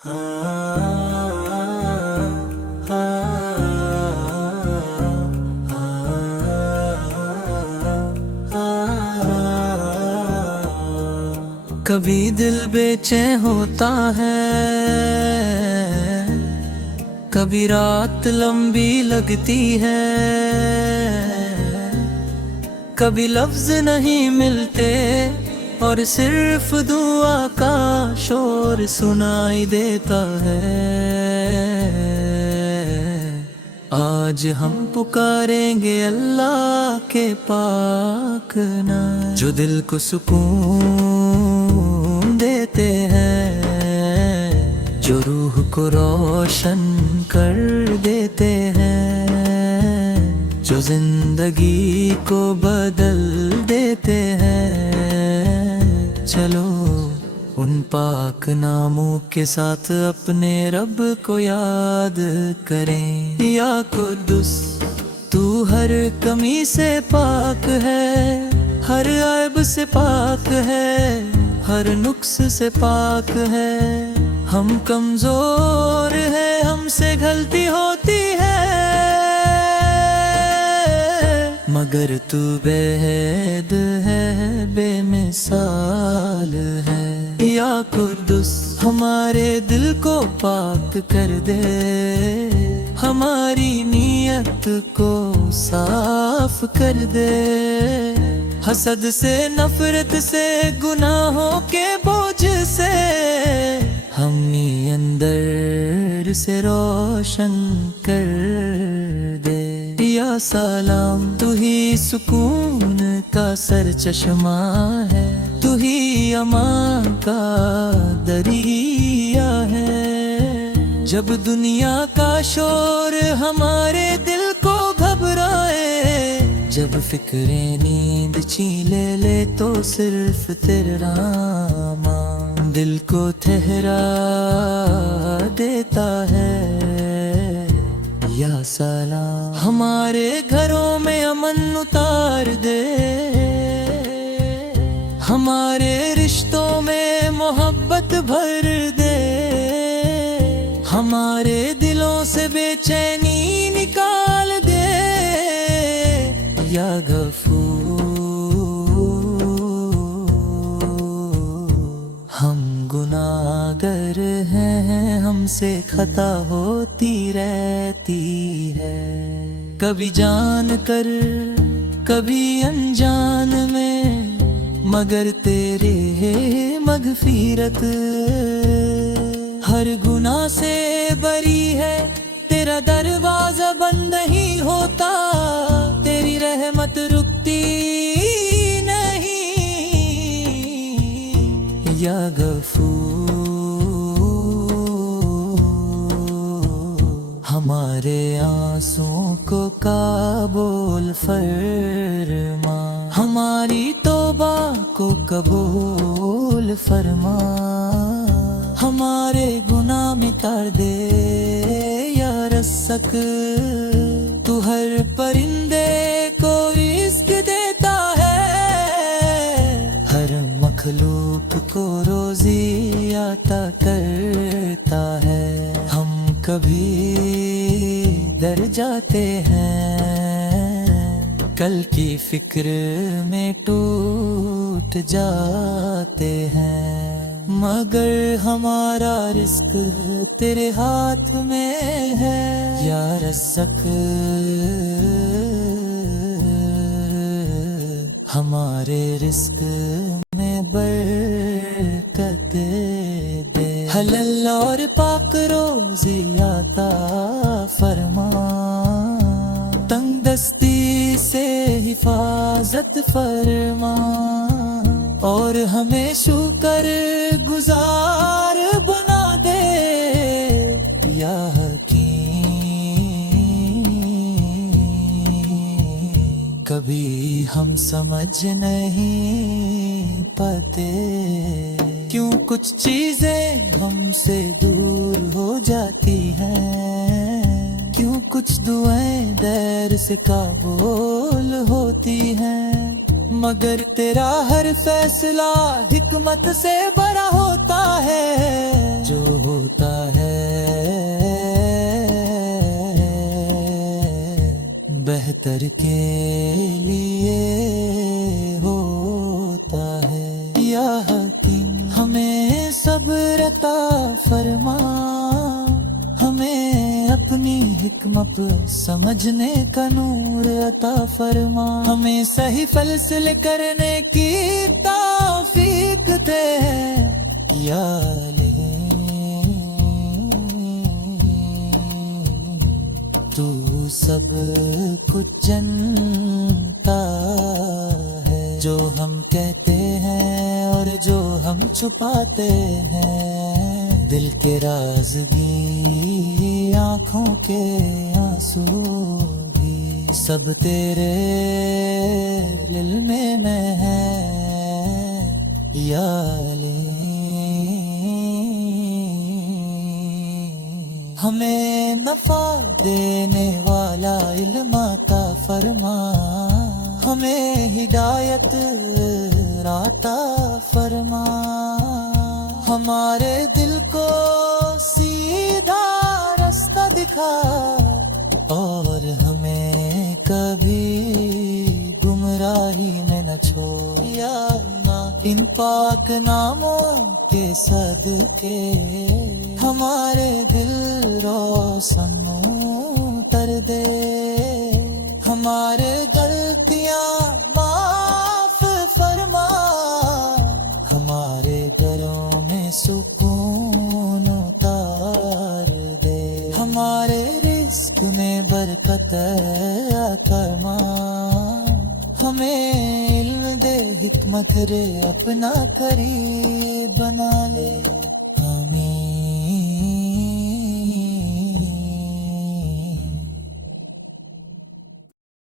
کبھی دل بےچین ہوتا ہے، کبھی رات لمبی لگتی ہے، کبھی لفظ نہیں ملتے اور صرف دعا کا شور سنائی دیتا ہے۔ آج ہم پکاریں گے اللہ کے پاک نام، جو دل کو سکون دیتے ہیں، جو روح کو روشن کر دیتے ہیں، جو زندگی کو بدل دیتے ہیں۔ چلو ان پاک ناموں کے ساتھ اپنے رب کو یاد کریں۔ یا قدس تو ہر کمی سے پاک ہے، ہر عیب سے پاک ہے، ہر نقص سے پاک ہے۔ ہم کمزور ہیں، ہم سے غلطی ہوتی ہے، مگر تو بے حد ہے، بے مثال ہے۔ یا قدس ہمارے دل کو پاک کر دے، ہماری نیت کو صاف کر دے، حسد سے، نفرت سے، گناہوں کے بوجھ سے ہمیں اندر سے روشن کر دے۔ یا سلام تو ہی سکون کا سر چشمہ ہے، تو ہی امان کا دریا ہے۔ جب دنیا کا شور ہمارے دل کو گھبرائے، جب فکریں نیند چھین لے تو صرف تیرا نام دل کو ٹھہرا دیتا ہے۔ یا سلام ہمارے گھروں میں امن اتار دے، ہمارے رشتوں میں محبت بھر دے، ہمارے دلوں سے بے چینی نکال دے۔ یا غفور ہم گناہگار ہیں، ہم سے خطا ہوتی رہتی ہے، کبھی جان کر کبھی انجان میں، مگر تیرے مغفرت ہر گناہ سے بری ہے۔ تیرا دروازہ بند نہیں ہوتا، تیری رحمت رکتی نہیں۔ یا غفور ہمارے آنسوں کو قبول فرما، ہماری توبہ کو قبول فرما، ہمارے گناہ مٹا دے۔ یا رزاق تو ہر پرندے کو رزق دیتا ہے، ہر مخلوق کو روزی عطا کرتا ہے۔ ہم کبھی ڈر جاتے ہیں، کل کی فکر میں ٹوٹ جاتے ہیں، مگر ہمارا رزق تیرے ہاتھ میں ہے۔ یا رزاق ہمارے رزق میں برکت دے، حلال اور پاک روزی عطا فرما، تنگ دستی سے حفاظت فرما، اور ہمیں شکر گزار بنا دے۔ یا حکیم کبھی ہم سمجھ نہیں پاتے، کیوں کچھ چیزیں ہم سے دور ہو جاتی ہیں، کیوں کچھ دعائیں دیر سے قبول ہوتی ہیں، مگر تیرا ہر فیصلہ حکمت سے بڑا ہوتا ہے، جو ہوتا ہے بہتر کے لیے ہوتا ہے. یا حکیم ہمیں صبر عطا فرما، ہمیں اپنی حکمت سمجھنے کا نور عطا فرما، ہمیں صحیح فیصلے کرنے کی توفیق دے. یا تو سب کچھ جانتا ہے، جو ہم کہتے ہیں اور جو ہم چھپاتے ہیں، دل کے راز بھی آنکھوں کے آنسو بھی سب تیرے علم میں ہے. یا ہمیں نفع دینے والا علم عطا فرما، ہمیں ہدایت عطا فرما، ہمارے دل کو سیدھا راستہ دکھا، اور ہمیں کبھی گمراہی میں نہ چھوڑ. یا ان پاک ناموں کے صدقے ہمارے دل روشن کر دے، ہمارے غلطیاں معاف فرما، ہمارے گھروں میں سکون اتار دے، ہمارے رزق میں برکت فرما، ہمیں علم دے حکمت رے اپنا قریب بنا لے.